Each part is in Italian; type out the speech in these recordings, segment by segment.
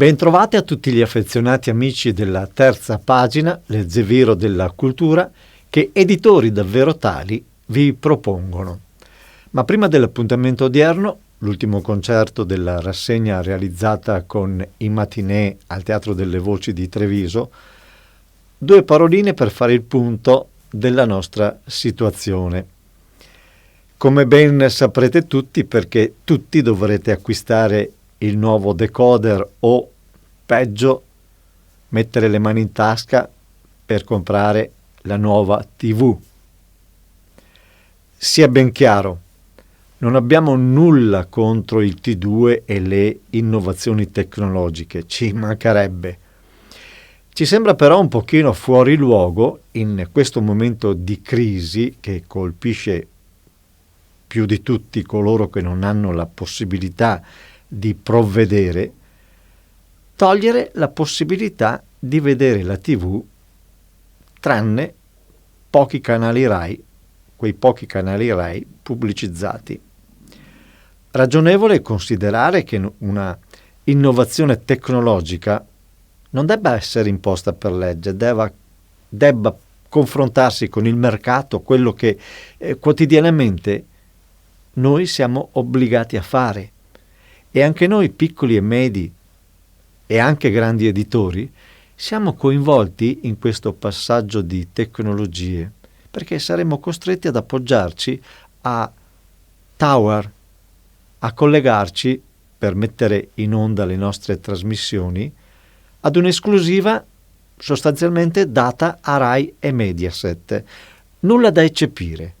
Bentrovati a tutti gli affezionati amici della Terza Pagina, l'Elzeviro della cultura, che editori davvero tali vi propongono. Ma prima dell'appuntamento odierno, l'ultimo concerto della rassegna realizzata con i Matinè al Teatro delle Voci di Treviso, due paroline per fare il punto della nostra situazione. Come ben saprete tutti, perché tutti dovrete acquistare il nuovo decoder o, peggio, mettere le mani in tasca per comprare la nuova TV. Sia ben chiaro, non abbiamo nulla contro il T2 e le innovazioni tecnologiche, ci mancherebbe. Ci sembra però un pochino fuori luogo in questo momento di crisi che colpisce più di tutti coloro che non hanno la possibilità di provvedere, togliere la possibilità di vedere la TV tranne pochi canali Rai, quei pochi canali Rai pubblicizzati. Ragionevole considerare che una innovazione tecnologica non debba essere imposta per legge, debba confrontarsi con il mercato, quello che quotidianamente noi siamo obbligati a fare. E anche noi piccoli e medi e anche grandi editori siamo coinvolti in questo passaggio di tecnologie, perché saremo costretti ad appoggiarci a tower, a collegarci per mettere in onda le nostre trasmissioni ad un'esclusiva sostanzialmente data a Rai e Mediaset. Nulla da eccepire,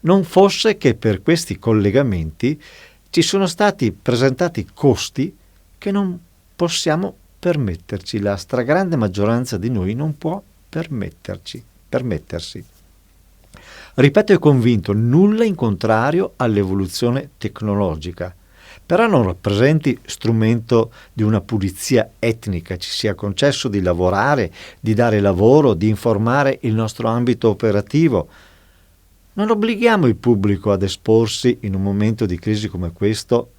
non fosse che per questi collegamenti ci sono stati presentati costi che non possiamo permetterci, la stragrande maggioranza di noi non può permettersi. Ripeto e convinto, nulla in contrario all'evoluzione tecnologica, però non rappresenti strumento di una pulizia etnica, ci sia concesso di lavorare, di dare lavoro, di informare il nostro ambito operativo. Non obblighiamo il pubblico ad esporsi in un momento di crisi come questo,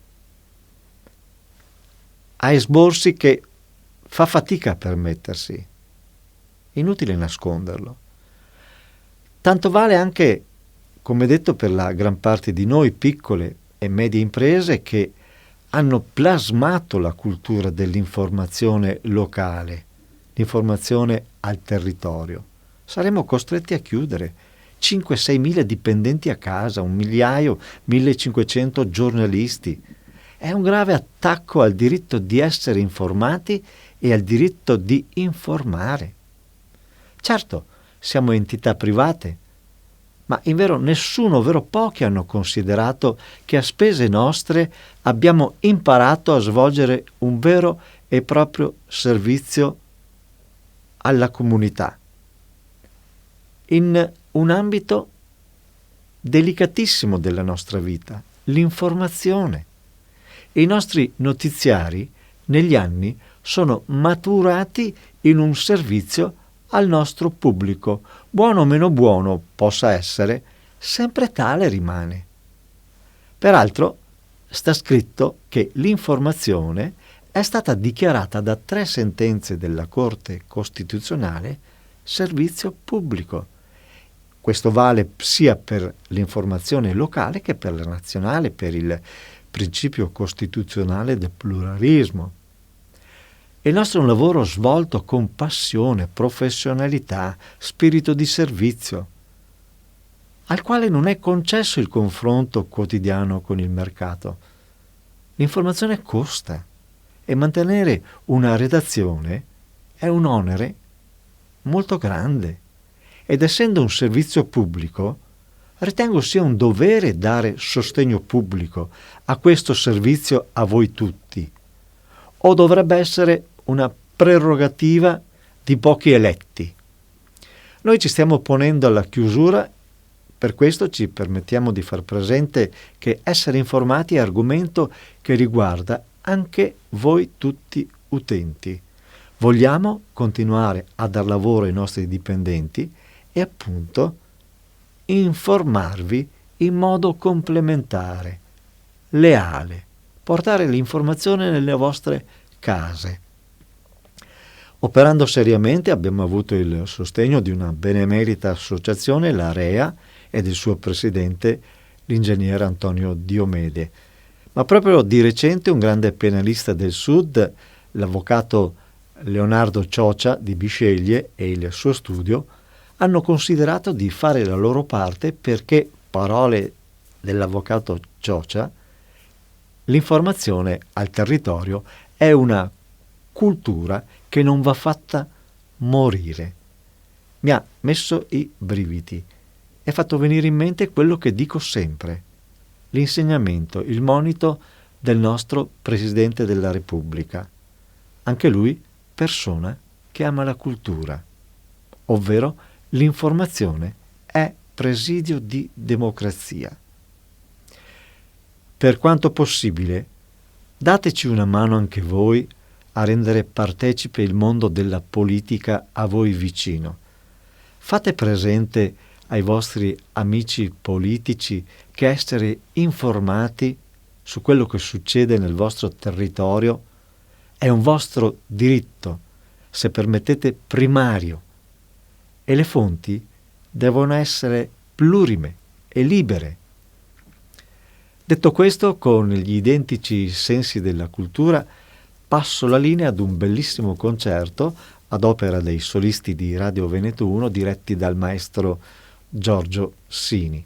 a esborsi che fa fatica a permettersi. Inutile nasconderlo. Tanto vale anche, come detto, per la gran parte di noi piccole e medie imprese che hanno plasmato la cultura dell'informazione locale, l'informazione al territorio. Saremo costretti a chiudere. 5-6 mila dipendenti a casa, 1 migliaio, 1500 giornalisti. È un grave attacco al diritto di essere informati e al diritto di informare. Certo, siamo entità private, ma in vero nessuno, ovvero pochi, hanno considerato che a spese nostre abbiamo imparato a svolgere un vero e proprio servizio alla comunità, in un ambito delicatissimo della nostra vita, l'informazione. I nostri notiziari negli anni sono maturati in un servizio al nostro pubblico, buono o meno buono possa essere, sempre tale rimane. Peraltro sta scritto che l'informazione è stata dichiarata da 3 sentenze della Corte Costituzionale servizio pubblico. Questo vale sia per l'informazione locale che per la nazionale, per il principio costituzionale del pluralismo. Il nostro è un lavoro svolto con passione, professionalità, spirito di servizio, al quale non è concesso il confronto quotidiano con il mercato. L'informazione costa e mantenere una redazione è un onere molto grande. Ed essendo un servizio pubblico, ritengo sia un dovere dare sostegno pubblico a questo servizio a voi tutti, o dovrebbe essere una prerogativa di pochi eletti. Noi ci stiamo ponendo alla chiusura, per questo ci permettiamo di far presente che essere informati è argomento che riguarda anche voi tutti utenti. Vogliamo continuare a dar lavoro ai nostri dipendenti e appunto informarvi in modo complementare, leale, portare l'informazione nelle vostre case, Operando seriamente abbiamo avuto il sostegno di una benemerita associazione, l'AREA, e del suo presidente, l'ingegnere Antonio Diomede. Ma proprio di recente un grande penalista del Sud, l'avvocato Leonardo Cioccia di Bisceglie e il suo studio, hanno considerato di fare la loro parte perché, parole dell'avvocato Cioccia, l'informazione al territorio è una cultura che non va fatta morire. Mi ha messo i brividi e fatto venire in mente quello che dico sempre: l'insegnamento, il monito del nostro Presidente della Repubblica. Anche lui persona che ama la cultura, ovvero l'informazione è presidio di democrazia. Per quanto possibile, dateci una mano anche voi a rendere partecipe il mondo della politica a voi vicino. Fate presente ai vostri amici politici che essere informati su quello che succede nel vostro territorio è un vostro diritto, se permettete primario, e le fonti devono essere plurime e libere. Detto questo, con gli identici sensi della cultura, passo la linea ad un bellissimo concerto ad opera dei solisti di Radio Veneto 1 diretti dal maestro Giorgio Sini.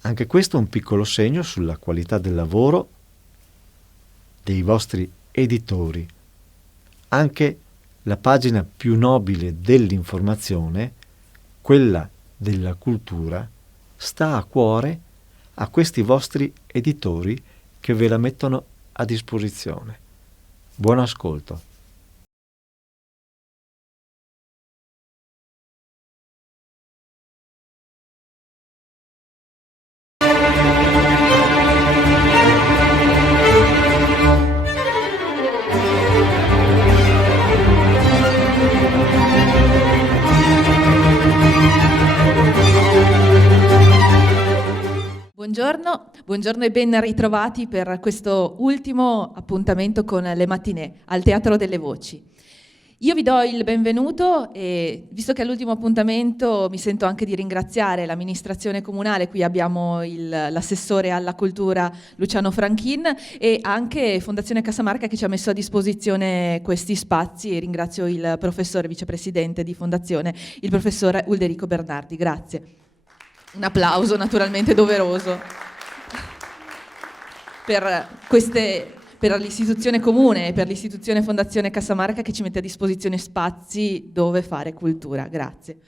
Anche questo è un piccolo segno sulla qualità del lavoro dei vostri editori. Anche la pagina più nobile dell'informazione, quella della cultura, sta a cuore a questi vostri editori che ve la mettono a disposizione. Buon ascolto. Buongiorno e ben ritrovati per questo ultimo appuntamento con le mattinée al Teatro delle Voci. Io vi do il benvenuto e, visto che è l'ultimo appuntamento, mi sento anche di ringraziare l'amministrazione comunale. Qui abbiamo l'assessore alla cultura Luciano Franchin e anche Fondazione Casamarca che ci ha messo a disposizione questi spazi, e ringrazio il professore vicepresidente di Fondazione, il professore Ulderico Bernardi. Grazie. Un applauso naturalmente doveroso per l'istituzione comune e per l'istituzione Fondazione Casamarca che ci mette a disposizione spazi dove fare cultura. Grazie.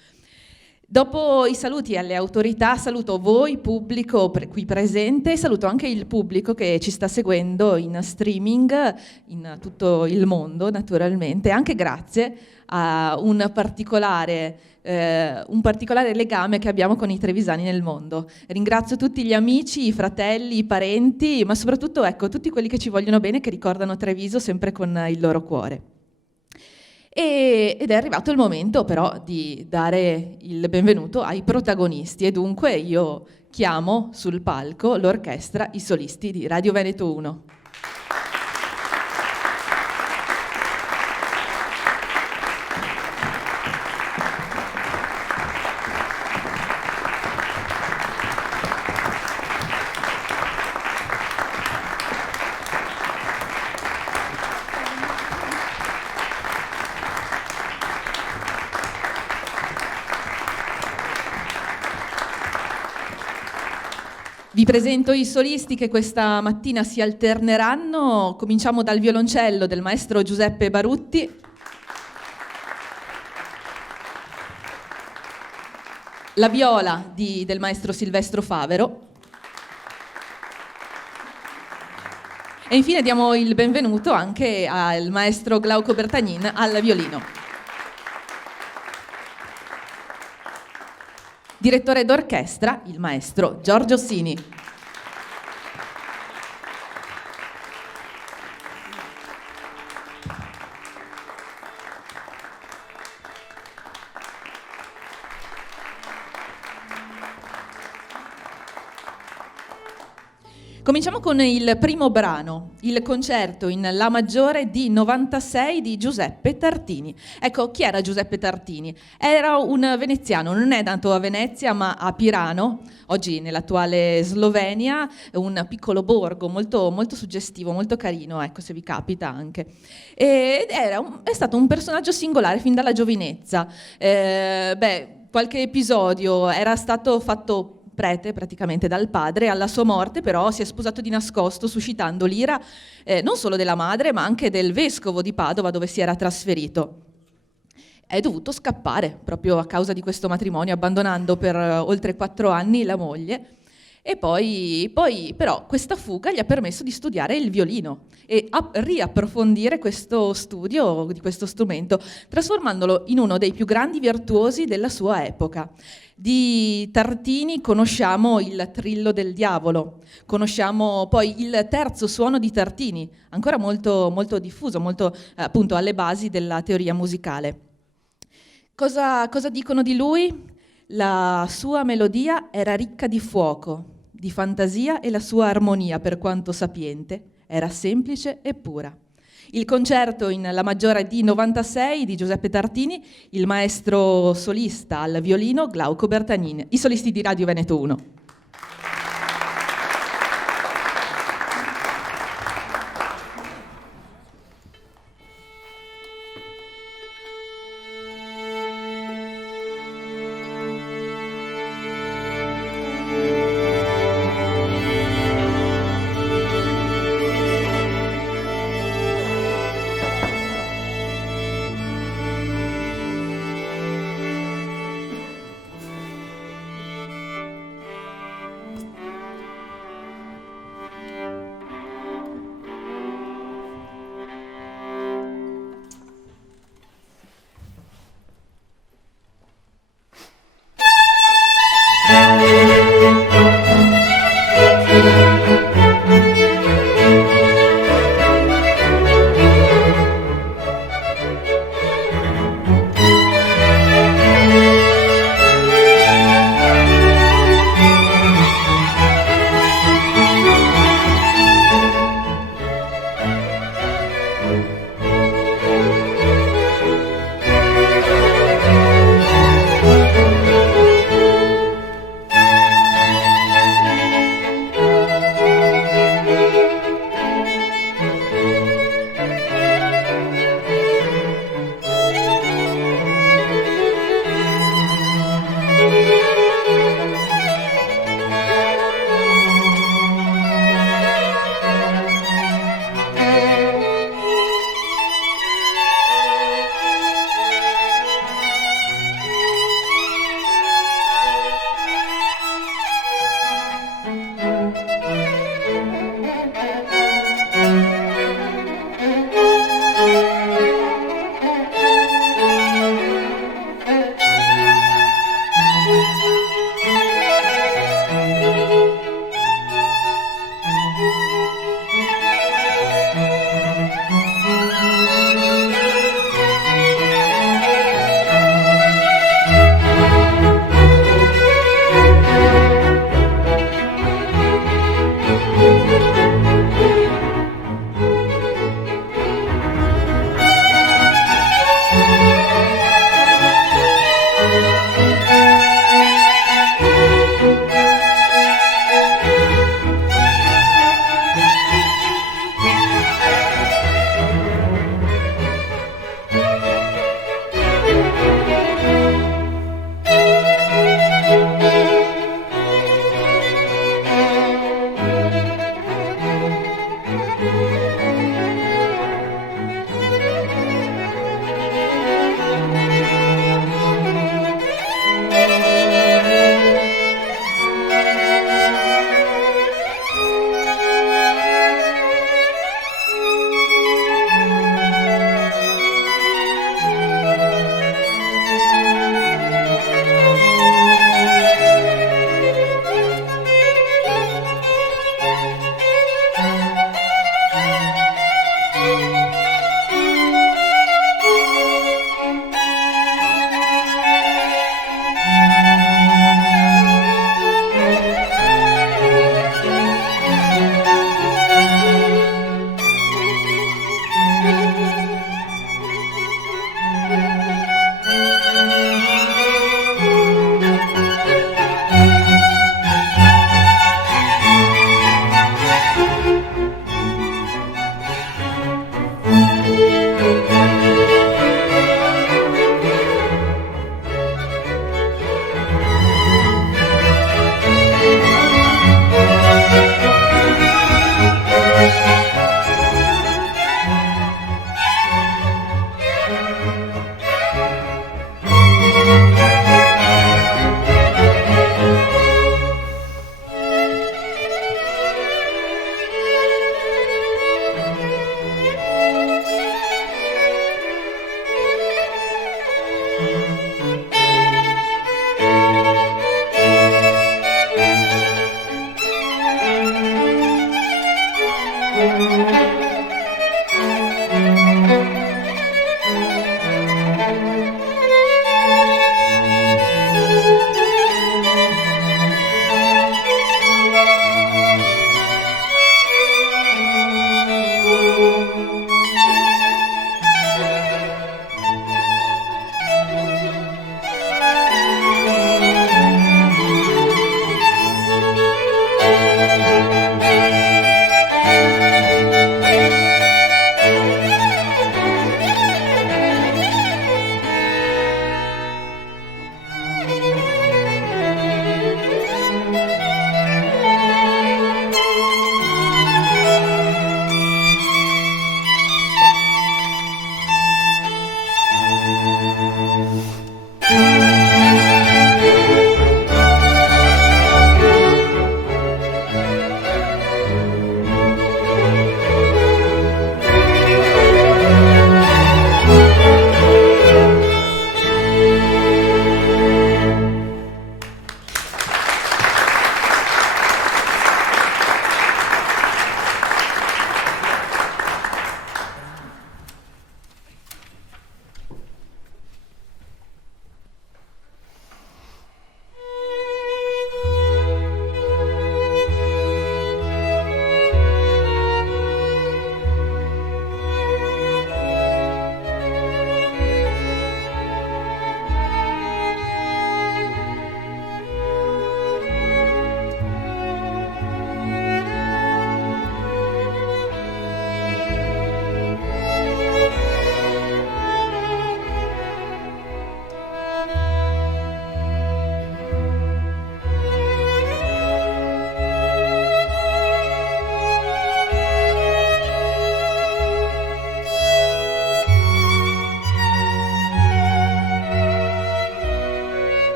Dopo i saluti alle autorità, saluto voi, pubblico qui presente, e saluto anche il pubblico che ci sta seguendo in streaming in tutto il mondo, naturalmente, anche grazie a un particolare legame che abbiamo con i trevisani nel mondo. Ringrazio tutti gli amici, i fratelli, i parenti, ma soprattutto tutti quelli che ci vogliono bene, che ricordano Treviso sempre con il loro cuore. Ed è arrivato il momento però di dare il benvenuto ai protagonisti, e dunque io chiamo sul palco l'orchestra I Solisti di Radio Veneto 1. Vi presento i solisti che questa mattina si alterneranno. Cominciamo dal violoncello del maestro Giuseppe Barutti. La viola del maestro Silvestro Favero. E infine diamo il benvenuto anche al maestro Glauco Bertagnin al violino. Direttore d'orchestra, il maestro Giorgio Sini. Cominciamo con il primo brano, il concerto in La maggiore D96 di Giuseppe Tartini. Ecco, chi era Giuseppe Tartini? Era un veneziano, non è nato a Venezia ma a Pirano, oggi nell'attuale Slovenia, un piccolo borgo molto, molto suggestivo, molto carino, ecco, se vi capita anche. Ed è stato un personaggio singolare fin dalla giovinezza. Qualche episodio era stato fatto prete praticamente dal padre, alla sua morte però si è sposato di nascosto, suscitando l'ira non solo della madre ma anche del vescovo di Padova dove si era trasferito. È dovuto scappare proprio a causa di questo matrimonio, abbandonando per oltre 4 anni la moglie. E poi però questa fuga gli ha permesso di studiare il violino e riapprofondire questo studio di questo strumento, trasformandolo in uno dei più grandi virtuosi della sua epoca. Di Tartini conosciamo il Trillo del Diavolo, conosciamo poi il terzo suono di Tartini, ancora molto, molto diffuso, molto appunto alle basi della teoria musicale. Cosa dicono di lui? La sua melodia era ricca di fuoco, di fantasia e la sua armonia, per quanto sapiente, era semplice e pura. Il concerto in La maggiore D96 di Giuseppe Tartini, il maestro solista al violino Glauco Bertagnini, i solisti di Radio Veneto 1.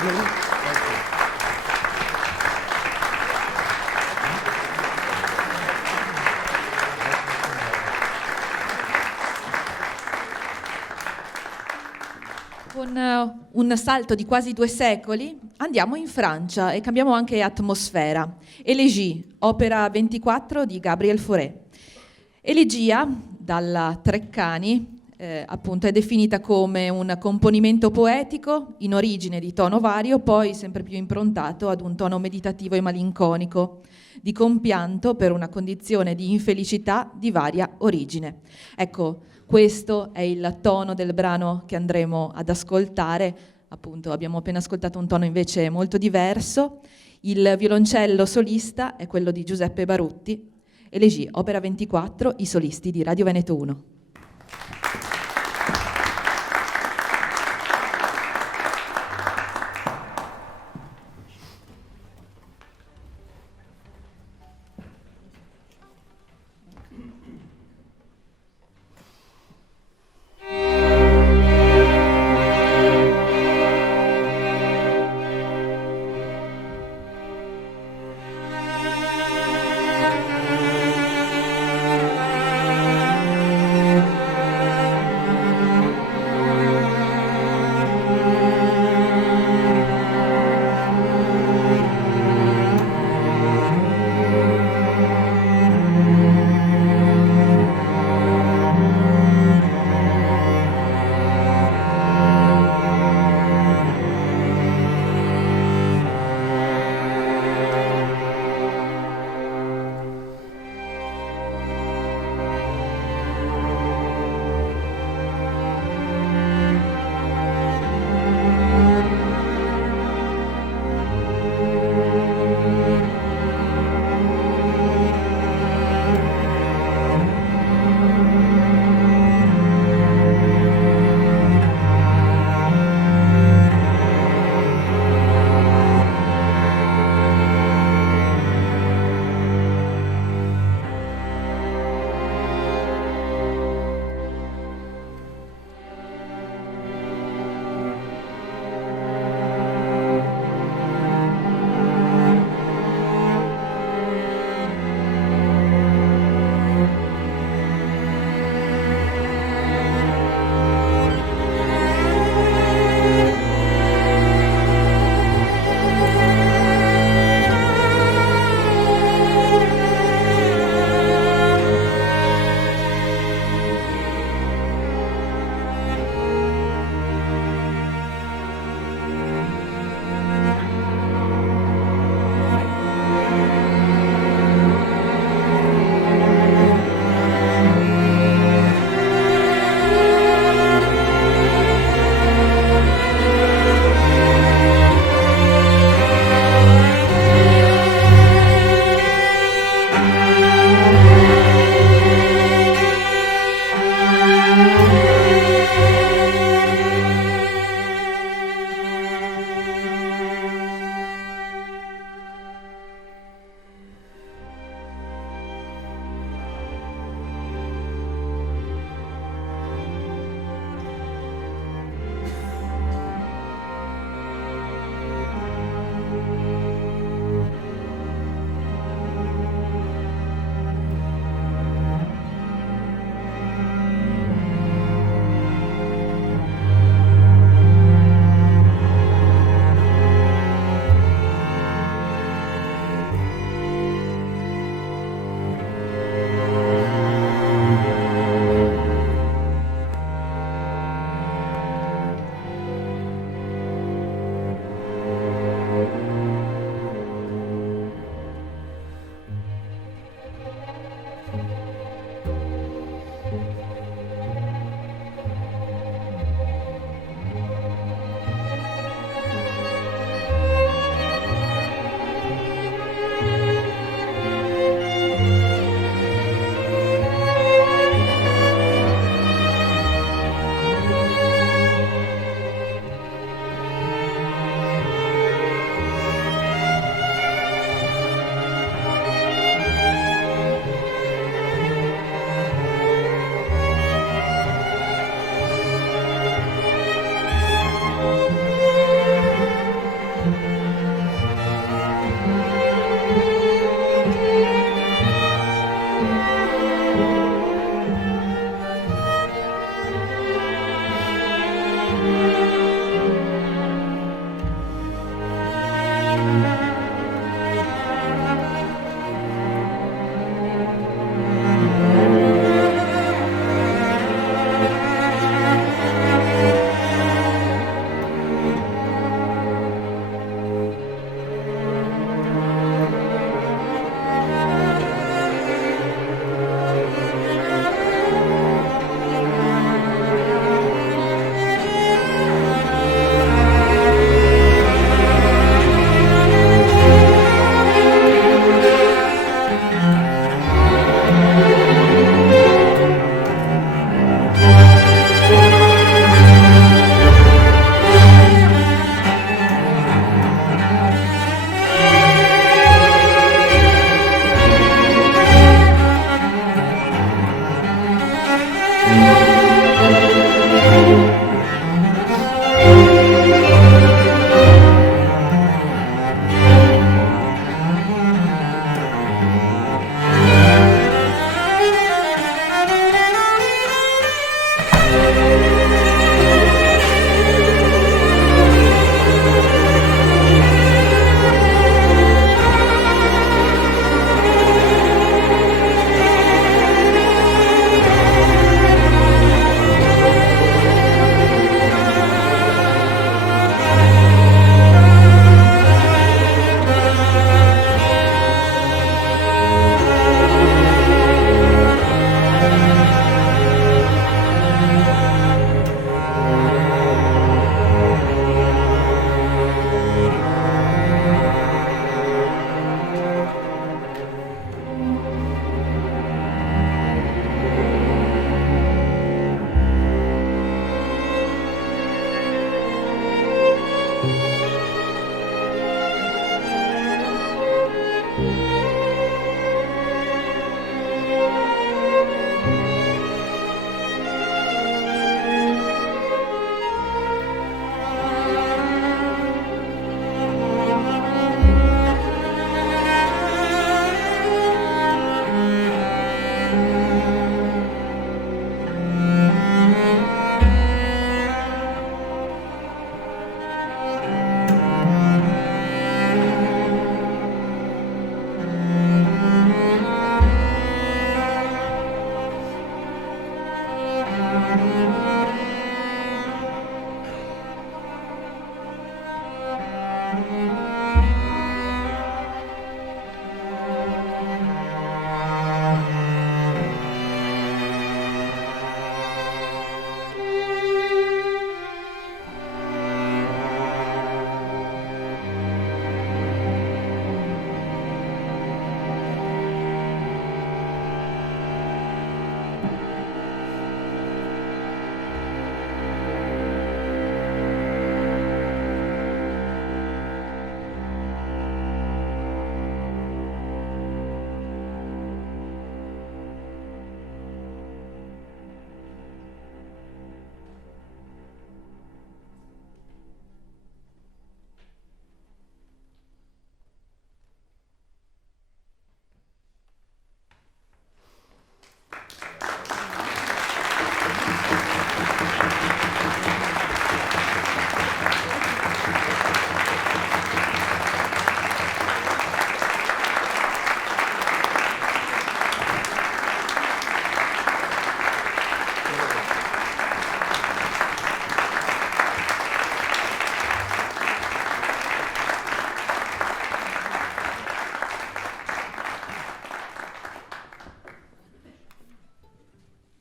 Con un salto di quasi 2 secoli andiamo in Francia e cambiamo anche atmosfera. Élégie, opera 24 di Gabriel Fauré. Elegia, dalla Treccani, appunto è definita come un componimento poetico in origine di tono vario, poi sempre più improntato ad un tono meditativo e malinconico, di compianto per una condizione di infelicità di varia origine. Ecco, questo è il tono del brano che andremo ad ascoltare. Appunto, abbiamo appena ascoltato un tono invece molto diverso. Il violoncello solista è quello di Giuseppe Barutti. Elegie, opera 24, i solisti di Radio Veneto 1.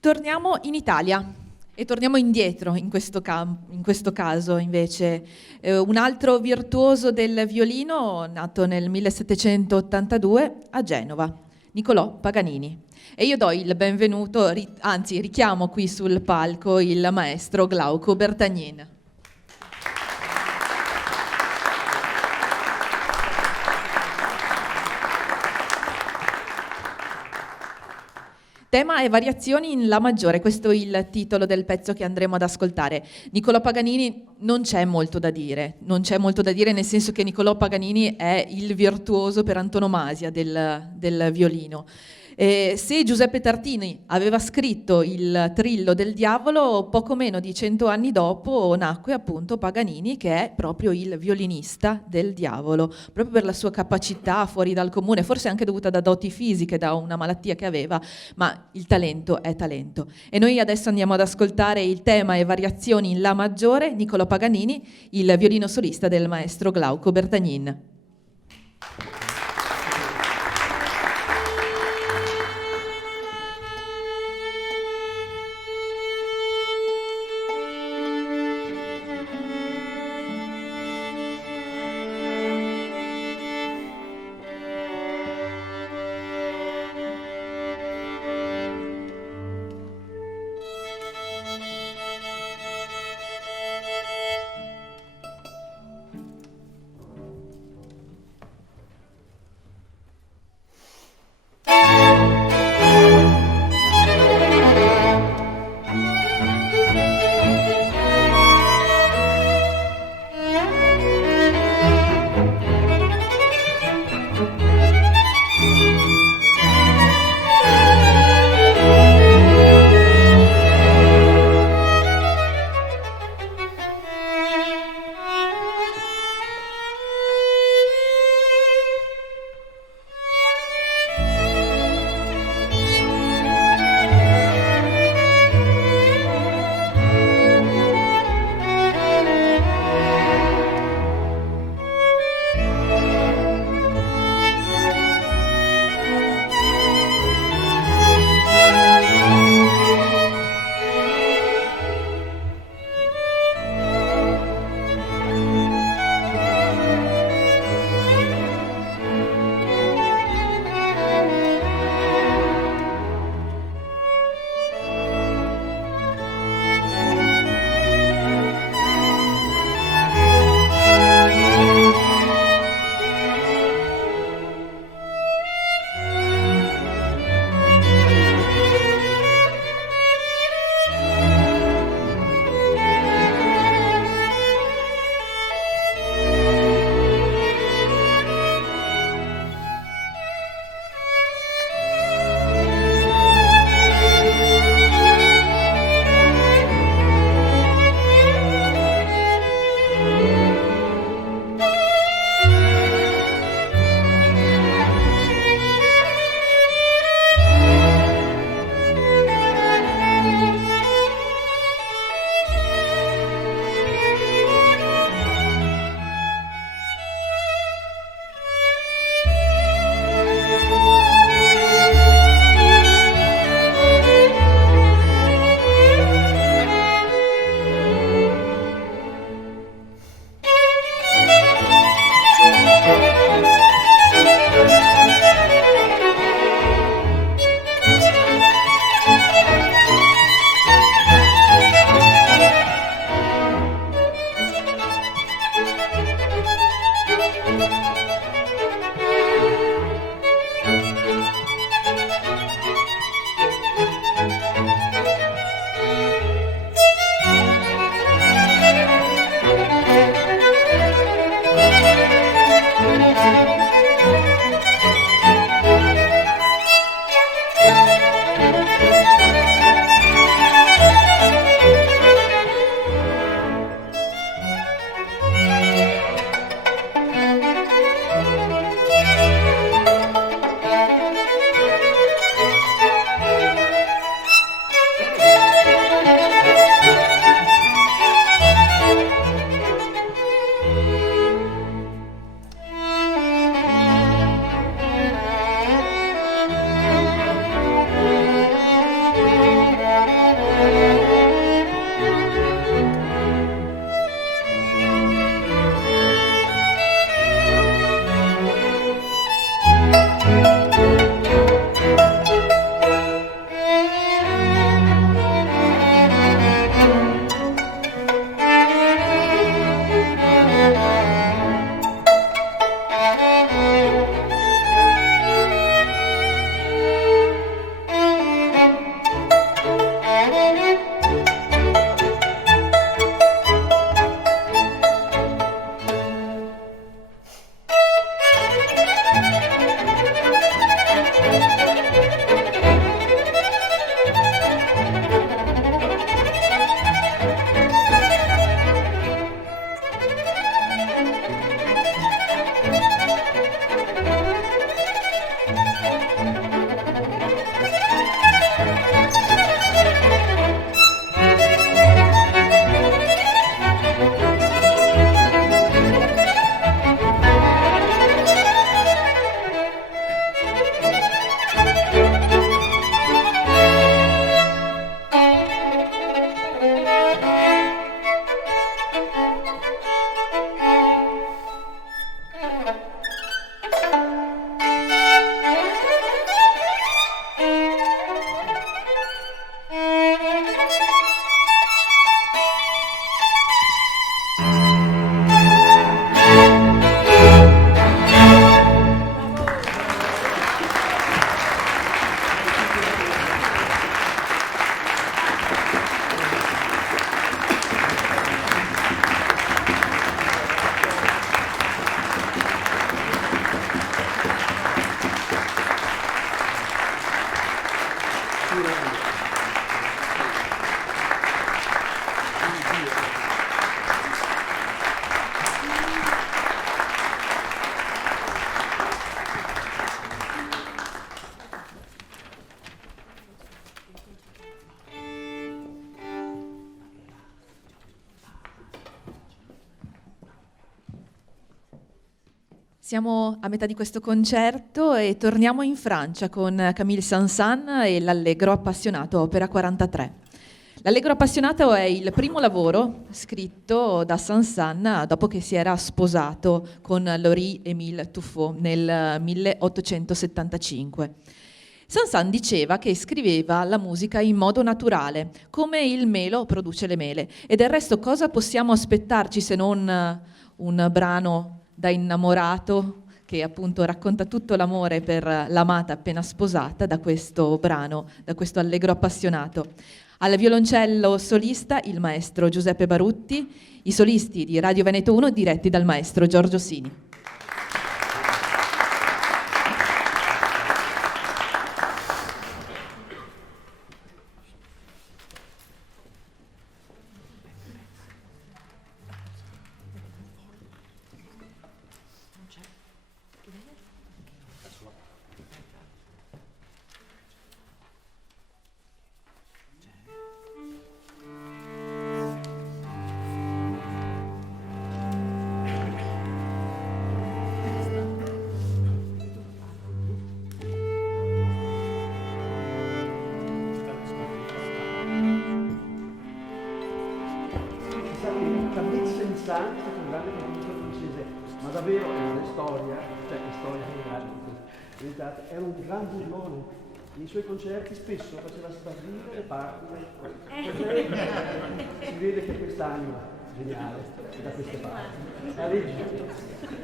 Torniamo in Italia e torniamo indietro in questo caso invece. Un altro virtuoso del violino nato nel 1782 a Genova, Niccolò Paganini. E io do il benvenuto, anzi richiamo qui sul palco il maestro Glauco Bertagnin. Tema e variazioni in La maggiore, questo è il titolo del pezzo che andremo ad ascoltare. Niccolò Paganini non c'è molto da dire, nel senso che Niccolò Paganini è il virtuoso per antonomasia del violino. Se Giuseppe Tartini aveva scritto il Trillo del Diavolo, poco meno di 100 anni dopo nacque appunto Paganini, che è proprio il violinista del diavolo, proprio per la sua capacità fuori dal comune, forse anche dovuta da doti fisiche, da una malattia che aveva, ma il talento è talento. E noi adesso andiamo ad ascoltare il tema e variazioni in La maggiore, Niccolò Paganini, il violino solista del maestro Glauco Bertagnin. Siamo a metà di questo concerto e torniamo in Francia con Camille Saint-Saëns e l'Allegro appassionato, opera 43. L'Allegro appassionato è il primo lavoro scritto da Saint-Saëns dopo che si era sposato con Laurie-Émile Tuffaut nel 1875. Saint-Saëns diceva che scriveva la musica in modo naturale, come il melo produce le mele. E del resto cosa possiamo aspettarci se non un brano da innamorato che appunto racconta tutto l'amore per l'amata appena sposata da questo brano, da questo Allegro appassionato. Al violoncello solista il maestro Giuseppe Barutti, i solisti di Radio Veneto 1 diretti dal maestro Giorgio Sini. Ma davvero è una storia, cioè è storia era un gran burlone. Nei suoi concerti spesso faceva sparire le parti. Si vede che quest'anima geniale è da queste parti. La legge.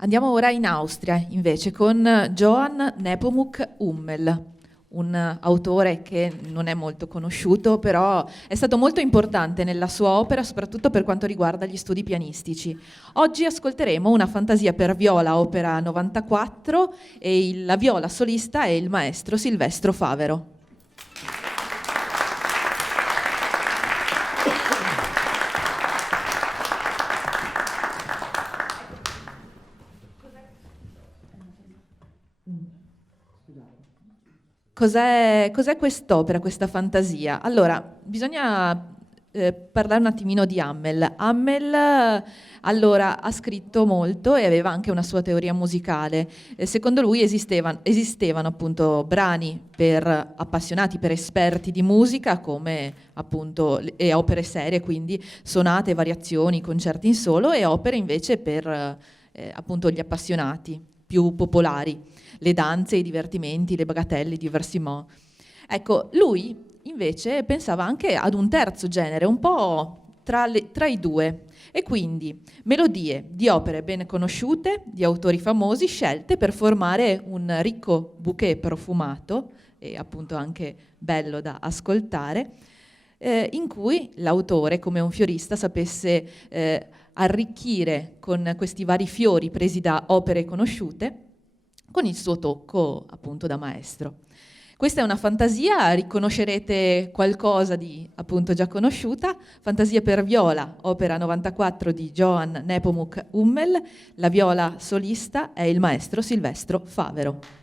Andiamo ora in Austria, invece, con Johann Nepomuk Hummel, un autore che non è molto conosciuto, però è stato molto importante nella sua opera, soprattutto per quanto riguarda gli studi pianistici. Oggi ascolteremo una fantasia per viola, opera 94, e la viola solista è il maestro Silvestro Favero. Cos'è quest'opera, questa fantasia? Allora, bisogna parlare un attimino di Hummel. Hummel allora ha scritto molto e aveva anche una sua teoria musicale. Secondo lui esistevano appunto brani per appassionati, per esperti di musica, come appunto e opere serie, quindi sonate, variazioni, concerti in solo, e opere invece per appunto gli appassionati più popolari, le danze, i divertimenti, le bagatelle, i divertiments. Ecco, lui invece pensava anche ad un terzo genere, un po' tra i due, e quindi melodie di opere ben conosciute, di autori famosi, scelte per formare un ricco bouquet profumato e appunto anche bello da ascoltare, in cui l'autore, come un fiorista, sapesse arricchire con questi vari fiori presi da opere conosciute, con il suo tocco appunto da maestro. Questa è una fantasia, riconoscerete qualcosa di appunto già conosciuta, fantasia per viola, opera 94 di Johann Nepomuk Hummel, la viola solista è il maestro Silvestro Favero.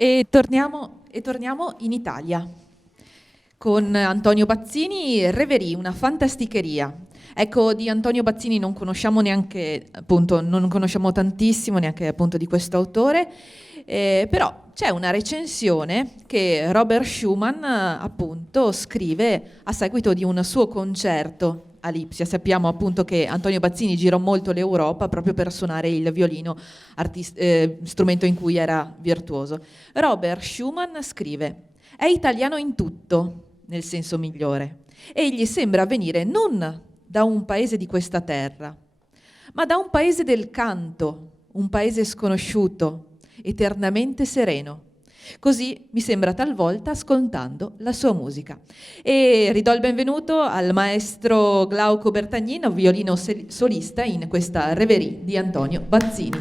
E torniamo in Italia con Antonio Bazzini, Reverie, una fantasticheria. Ecco, di Antonio Bazzini non conosciamo neanche, appunto, non conosciamo tantissimo neanche appunto di questo autore, però c'è una recensione che Robert Schumann appunto scrive a seguito di un suo concerto a Lipsia. Sappiamo appunto che Antonio Bazzini girò molto l'Europa proprio per suonare il violino, strumento in cui era virtuoso. Robert Schumann scrive: è italiano in tutto, nel senso migliore. Egli sembra venire non da un paese di questa terra, ma da un paese del canto, un paese sconosciuto, eternamente sereno. Così mi sembra talvolta ascoltando la sua musica. E ridò il benvenuto al maestro Glauco Bertagnin, violino solista in questa Reverie di Antonio Bazzini.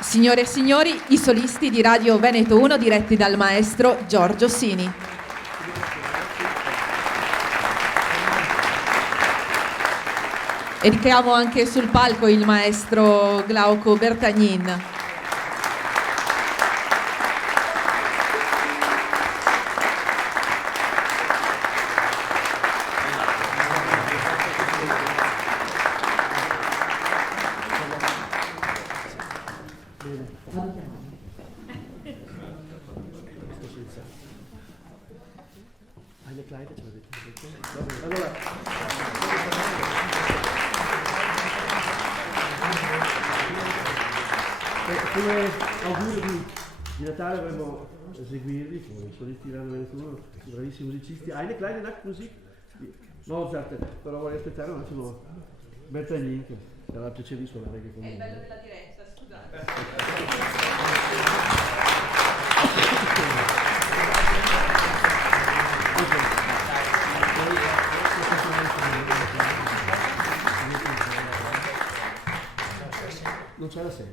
Signore e signori, i solisti di Radio Veneto 1 diretti dal maestro Giorgio Sini. E richiamo anche sul palco il maestro Glauco Bertagnin. come augurio di Natale avremmo eseguirvi con i solisti di Radio 21, bravissimi musicisti, Eine kleine Nachtmusik di Mozart, però vorrei aspettare un attimo Bertagnin, che sarà piacere di suonare anche con È noi. il bello della diretta, scusate. Non c'è la serie.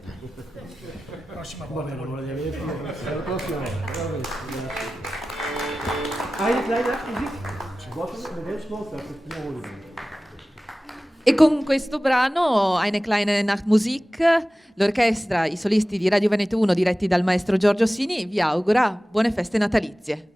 Prossima volta. Va bene, non la dico. La prossima volta. Va bene, grazie. Eine kleine Nachtmusik. Gotten mit dem Mozart. E con questo brano, Eine kleine Nachtmusik, l'orchestra, i solisti di Radio Veneto 1 diretti dal maestro Giorgio Sini vi augura buone feste natalizie.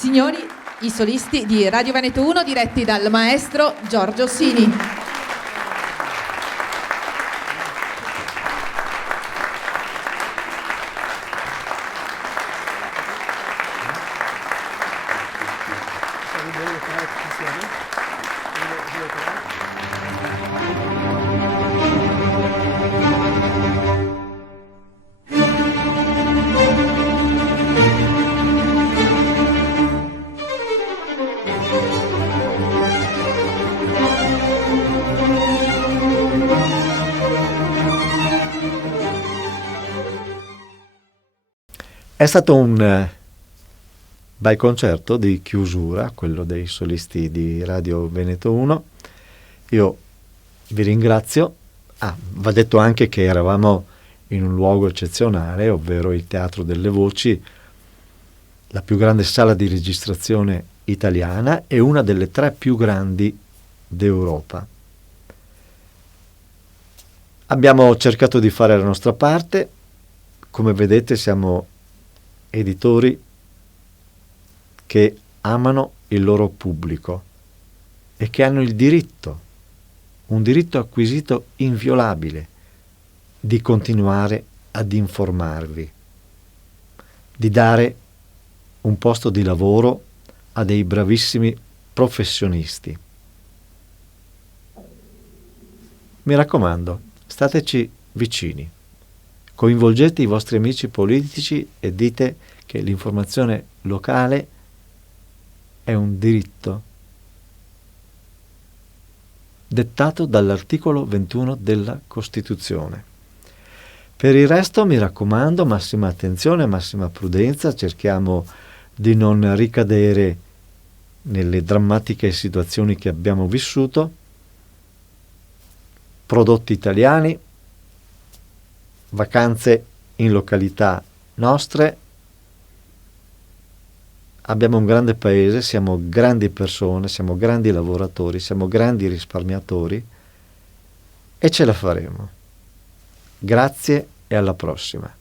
Signori, i solisti di Radio Veneto 1 diretti dal maestro Giorgio Sini. È stato un bel concerto di chiusura, quello dei solisti di Radio Veneto 1. Io vi ringrazio. Va detto anche che eravamo in un luogo eccezionale, ovvero il Teatro delle Voci, la più grande sala di registrazione italiana e una delle 3 più grandi d'Europa. Abbiamo cercato di fare la nostra parte. Come vedete, siamo editori che amano il loro pubblico e che hanno il diritto, un diritto acquisito inviolabile, di continuare ad informarvi, di dare un posto di lavoro a dei bravissimi professionisti. Mi raccomando, stateci vicini. Coinvolgete i vostri amici politici e dite che l'informazione locale è un diritto dettato dall'articolo 21 della Costituzione. Per il resto, mi raccomando, massima attenzione, massima prudenza, cerchiamo di non ricadere nelle drammatiche situazioni che abbiamo vissuto. Prodotti italiani, vacanze in località nostre. Abbiamo un grande paese, siamo grandi persone, siamo grandi lavoratori, siamo grandi risparmiatori e ce la faremo. Grazie e alla prossima.